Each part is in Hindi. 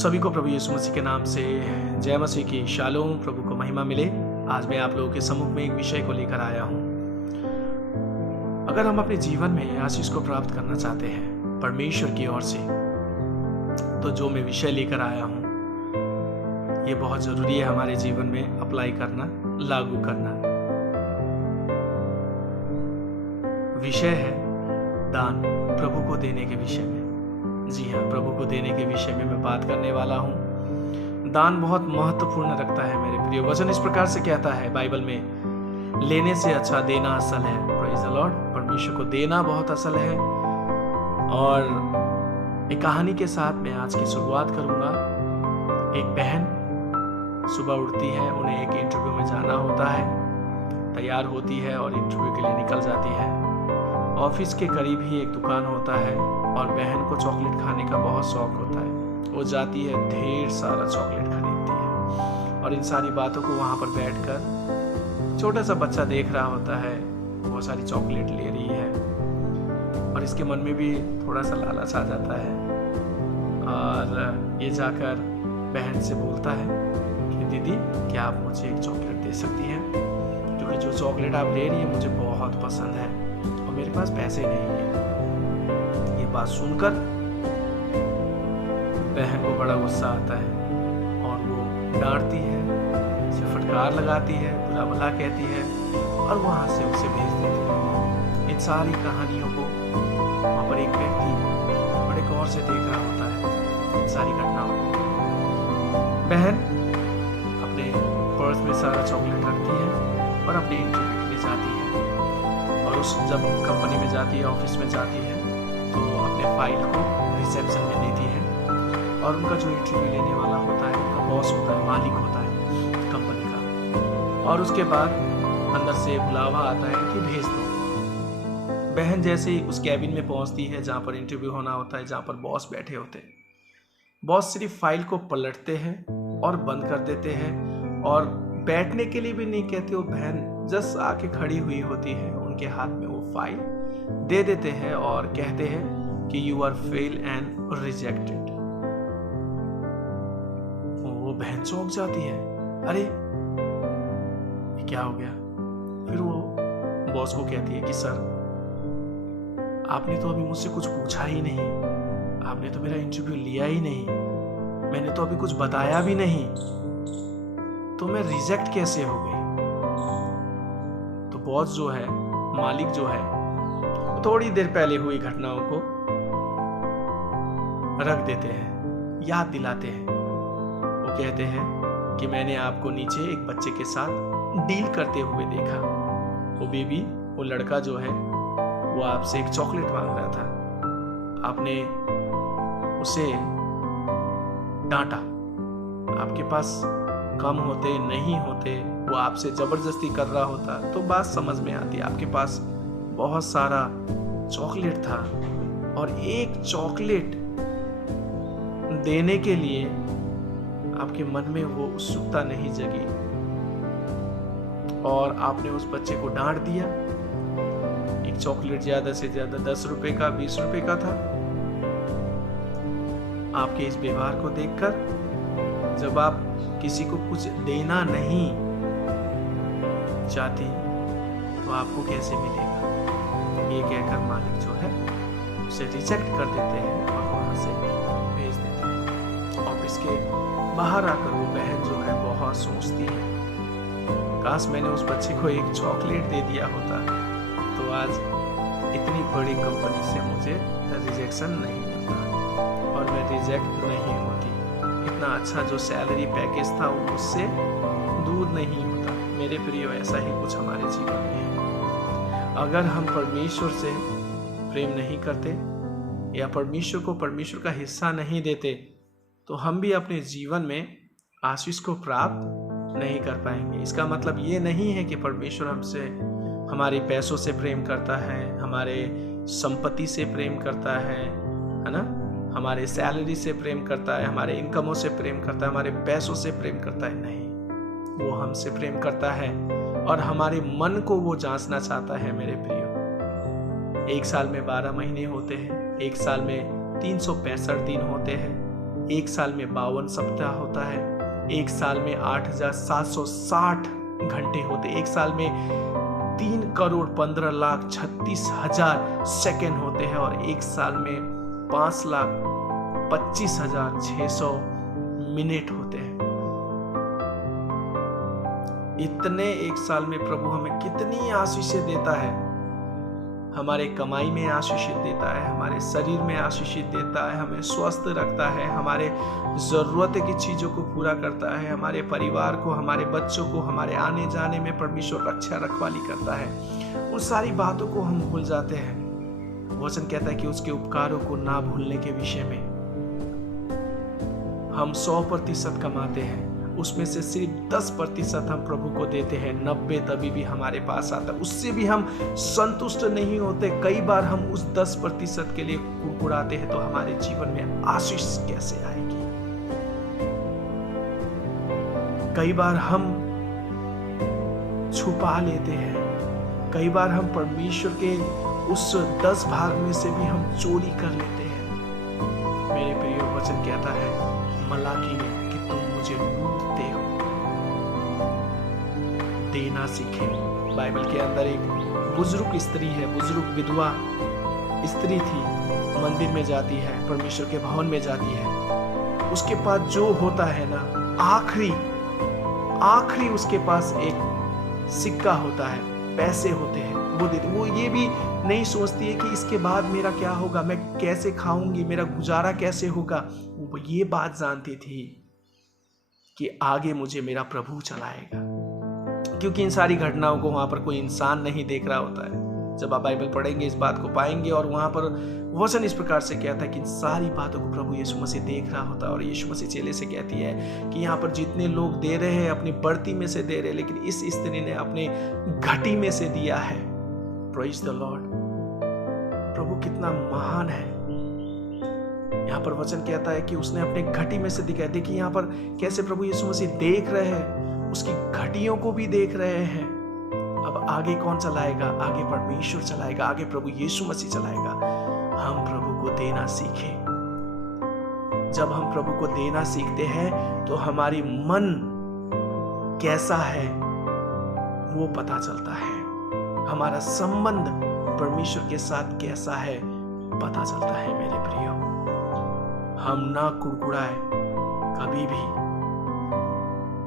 सभी को प्रभु यीशु मसीह के नाम से जय मसीह की शालोम। प्रभु को महिमा मिले। आज मैं आप लोगों के सम्मुख में एक विषय को लेकर आया हूं। अगर हम अपने जीवन में आशीष को प्राप्त करना चाहते हैं परमेश्वर की ओर से, तो जो मैं विषय लेकर आया हूं ये बहुत जरूरी है हमारे जीवन में अप्लाई करना, लागू करना। विषय है दान, प्रभु को देने के विषय में। जी हाँ, प्रभु को देने के विषय में मैं बात करने वाला हूँ। दान बहुत महत्वपूर्ण रखता है मेरे प्रिय। वचन इस प्रकार से कहता है बाइबल में, लेने से अच्छा देना असल है। Praise the Lord. परमेश्वर को देना बहुत असल है। और एक कहानी के साथ मैं आज की शुरुआत करूंगा। एक बहन सुबह उठती है, उन्हें एक इंटरव्यू में जाना होता है, तैयार होती है और इंटरव्यू के लिए निकल जाती है। ऑफिस के करीब ही एक दुकान होता है और बहन को चॉकलेट खाने का बहुत शौक होता है। वो जाती है, ढेर सारा चॉकलेट खरीदती है और इन सारी बातों को वहाँ पर बैठकर छोटा सा बच्चा देख रहा होता है। बहुत सारी चॉकलेट ले रही है और इसके मन में भी थोड़ा सा लालच आ जाता है और ये जाकर बहन से बोलता है कि दीदी, क्या आप मुझे एक चॉकलेट दे सकती हैं? क्योंकि जो चॉकलेट आप ले रही है मुझे बहुत पसंद है और मेरे पास पैसे नहीं है। ये बात सुनकर बहन को बड़ा गुस्सा आता है और वो डांटती है, उसे फटकार लगाती है, बुरा भला कहती है और वहां से उसे भेज देती है। इन सारी कहानियों को वहां पर एक व्यक्ति बड़े गौर से देख रहा होता है, इन सारी घटनाओं को। बहन अपने पर्स में सारा चॉकलेट रखती है और अपने इंटरव्यू के लिए जाती है और उस जब कंपनी में जाती है, ऑफिस में जाती है, तो अपने फाइल को रिसेप्शन में देती है और उनका जो इंटरव्यू लेने वाला होता है, उनका बॉस होता है, मालिक होता है कंपनी का, और उसके बाद अंदर से बुलावा आता है कि भेज दो। बहन जैसे ही उस कैबिन में पहुंचती है जहाँ पर इंटरव्यू होना होता है, जहाँ पर बॉस बैठे होते हैं, बॉस सिर्फ फाइल को पलटते हैं और बंद कर देते हैं और बैठने के लिए भी नहीं कहते। वो बहन जस्ट आके खड़ी हुई होती है, उनके हाथ में वो फाइल दे देते हैं और कहते हैं कि you are fail and rejected. वो बहन चौंक जाती है, अरे ये क्या हो गया? फिर वो बॉस को कहती है कि सर, आपने तो अभी मुझसे कुछ पूछा ही नहीं, आपने तो मेरा इंटरव्यू लिया ही नहीं, मैंने तो अभी कुछ बताया भी नहीं, तो मैं रिजेक्ट कैसे हो गई? तो बॉस जो है, मालिक जो है, थोड़ी देर पहले हुई घटनाओं को रख देते हैं, याद दिलाते हैं। वो कहते हैं कि मैंने आपको नीचे एक बच्चे के साथ डील करते हुए देखा। वो बेबी, वो लड़का जो है, वो आपसे एक चॉकलेट मांग रहा था, आपने उसे डांटा। आपके पास कम होते, नहीं होते, वो आपसे जबरदस्ती कर रहा होता तो बात समझ में आती। आपके पास बहुत सारा चॉकलेट था और एक चॉकलेट देने के लिए आपके मन में वो उत्सुकता नहीं जगी और आपने उस बच्चे को डांट दिया। एक चॉकलेट ज्यादा से ज्यादा 10 रुपए का, 20 रुपए का था। आपके इस व्यवहार को देखकर, जब आप किसी को कुछ देना नहीं चाहती तो आपको कैसे मिलेगा, ये कहकर मालिक जो है उसे रिजेक्ट कर देते हैं और वहां से भेज देते हैं। ऑफिस के बाहर आकर वो बहन जो है बहुत सोचती है, काश मैंने उस बच्चे को एक चॉकलेट दे दिया होता तो आज इतनी बड़ी कंपनी से मुझे रिजेक्शन नहीं मिलता और मैं रिजेक्ट नहीं होती। इतना अच्छा जो सैलरी पैकेज था वो मुझसे दूर नहीं होता। मेरे प्रिय, ऐसा ही कुछ हमारे जीवन में है। अगर हम परमेश्वर से प्रेम नहीं करते या परमेश्वर को परमेश्वर का हिस्सा नहीं देते तो हम भी अपने जीवन में आशीष को प्राप्त नहीं कर पाएंगे। इसका मतलब ये नहीं है कि परमेश्वर हमसे, हमारे पैसों से प्रेम करता है, हमारे संपत्ति से प्रेम करता है ना, हमारे सैलरी से प्रेम करता है, हमारे इनकमों से प्रेम करता है, हमारे पैसों से प्रेम करता है। नहीं, वो हमसे प्रेम करता है और हमारे मन को वो जांचना चाहता है। मेरे प्रियो, एक साल में 12 महीने होते हैं, एक साल में 365 दिन होते हैं, एक साल में 52 सप्ताह होता है, एक साल में 8,760 घंटे होते, एक साल में 3,15,36,000 सेकेंड होते हैं और एक साल में 5,25,600 मिनट होते हैं। इतने एक साल में प्रभु हमें कितनी आशीषें देता है। हमारे कमाई में आशीषित देता है, हमारे शरीर में आशीषित देता है, हमें स्वस्थ रखता है, हमारे जरूरत की चीजों को पूरा करता है, हमारे परिवार को, हमारे बच्चों को, हमारे आने जाने में परमेश्वर रक्षा रखवाली करता है। उन सारी बातों को हम भूल जाते हैं। वचन कहता है कि उसके उपकारों को ना भूलने के विषय में हम 100% कमाते हैं, उसमें से सिर्फ 10% हम प्रभु को देते हैं, 90 तभी भी हमारे पास आता है, उससे भी हम संतुष्ट नहीं होते। कई बार हम उस 10% के लिए कुड़कुड़ाते हैं, तो हमारे जीवन में आशीष कैसे आएगी। कई बार हम छुपा लेते हैं, कई बार हम परमेश्वर के उस 10 भाग में से भी हम चोरी कर लेते हैं। मेरे प्रिय, वचन कहता है मलाकी में कि तुम मुझे लूटते हो। देना सीखे। बाइबल के अंदर एक बुजुर्ग स्त्री है, बुजुर्ग विधवा स्त्री थी, मंदिर में जाती है, परमेश्वर के भवन में जाती है। उसके पास जो होता है ना, आखिरी उसके पास एक सिक्का होता है, पैसे होते हैं, वो देती। वो ये भी नहीं सोचती है कि इसके बाद मेरा क्या होगा, मैं कैसे खाऊंगी, मेरा गुजारा कैसे होगा। वो ये बात जानती थी कि आगे मुझे मेरा प्रभु चलाएगा, क्योंकि इन सारी घटनाओं को वहां पर कोई इंसान नहीं देख रहा होता है। जब आप बाइबल पढ़ेंगे इस बात को पाएंगे, और वहां पर वचन इस प्रकार से कहता है कि इन सारी बातों को प्रभु यीशु मसीह देख रहा होता है। और यीशु मसीह चेले से कहती है कि यहाँ पर जितने लोग दे रहे हैं अपनी बढ़ती में से दे रहे हैं, लेकिन इस स्त्री ने अपने घटी में से दिया है। Praise the Lord. प्रभु कितना महान है। यहाँ पर वचन कहता है कि उसने अपने घटी में से दिखाया। देखिए यहाँ पर कैसे प्रभु यीशु मसीह देख रहे हैं, उसकी घटियों को भी देख रहे हैं। अब आगे कौन चलाएगा? आगे परमेश्वर चलाएगा, आगे प्रभु यीशु मसीह चलाएगा। हम प्रभु को देना सीखें। जब हम प्रभु को देना सीखते हैं तो हमारी मन कैसा है वो पता चलता है, हमारा संबंध परमेश्वर के साथ कैसा है पता चलता है। मेरे प्रियो, हम ना कुड़कुड़ाए कभी भी।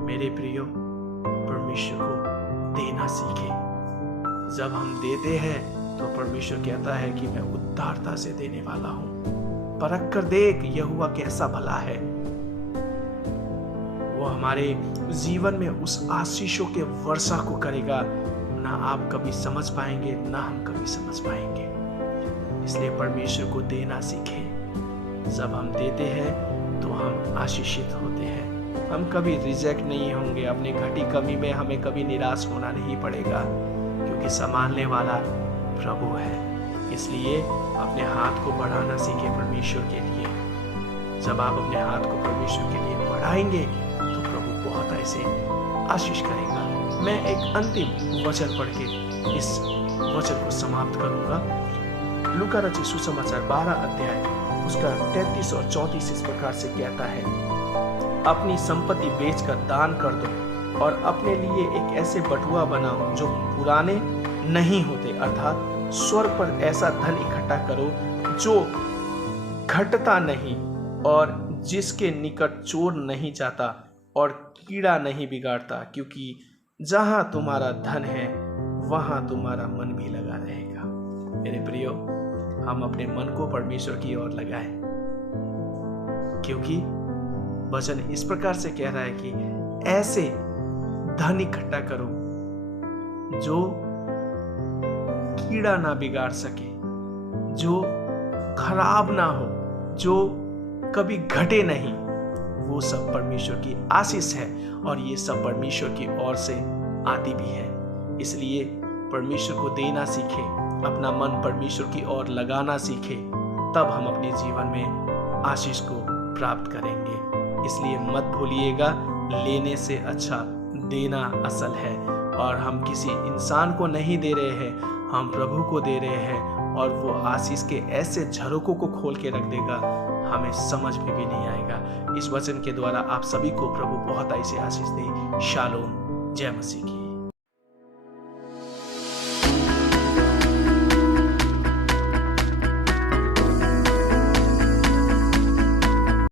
मेरे प्रियो, परमेश्वर को देना सीखे। जब हम देते हैं तो परमेश्वर कहता है कि मैं उदारता से देने वाला हूं। परख कर देख यहोवा कैसा भला है। वो हमारे जीवन में उस आशीषों के वर्षा को करेगा। ना आप कभी समझ पाएंगे, ना हम कभी समझ पाएंगे। इसलिए परमेश्वर को देना सीखे। जब हम देते हैं तो हम आशीषित होते हैं। हम कभी रिजेक्ट नहीं होंगे। अपने घटी कमी में हमें कभी निराश होना नहीं पड़ेगा, क्योंकि संभालने वाला प्रभु है। इसलिए अपने हाथ को बढ़ाना सीखे परमेश्वर के लिए। जब आप अपने हाथ को परमेश्वर के लिए बढ़ाएंगे तो प्रभु बहुत ऐसे आशीष करेगा। मैं एक अंतिम वचन पढ़ के इस वचन को समाप्त करूंगा। लूका रचित सुसमाचार 12 अध्याय उसका 33 और 34 इस प्रकार से कहता है, अपनी संपत्ति बेचकर दान कर दो और अपने लिए एक ऐसे बटुआ बनाओ जो पुराने नहीं होते, अर्थात स्वर्ग पर ऐसा धन इकट्ठा करो जो घटता नहीं और जिसके निकट चोर नहीं जाता और कीड़ा नहीं बिगाड़ता, क्योंकि जहां तुम्हारा धन है वहां तुम्हारा मन भी लगा रहेगा। मेरे प्रियो, हम अपने मन को परमेश्वर की ओर लगाएं, क्योंकि वचन इस प्रकार से कह रहा है कि ऐसे धन इकट्ठा करो जो कीड़ा ना बिगाड़ सके, जो खराब ना हो, जो कभी घटे नहीं। वो सब परमेश्वर की आशीष है और ये सब परमेश्वर की ओर से आती भी है। इसलिए परमेश्वर को देना सीखे, अपना मन परमेश्वर की ओर लगाना सीखे, तब हम अपने जीवन में आशीष को प्राप्त करेंगे। इसलिए मत भूलिएगा, लेने से अच्छा देना असल है। और हम किसी इंसान को नहीं दे रहे हैं, हम प्रभु को दे रहे हैं और वो आशीष के ऐसे झरोकों को खोल के रख देगा, हमें समझ में भी नहीं आएगा। इस वचन के द्वारा आप सभी को प्रभु बहुत ऐसी आशीष दे। शालोम, जय मसीह की।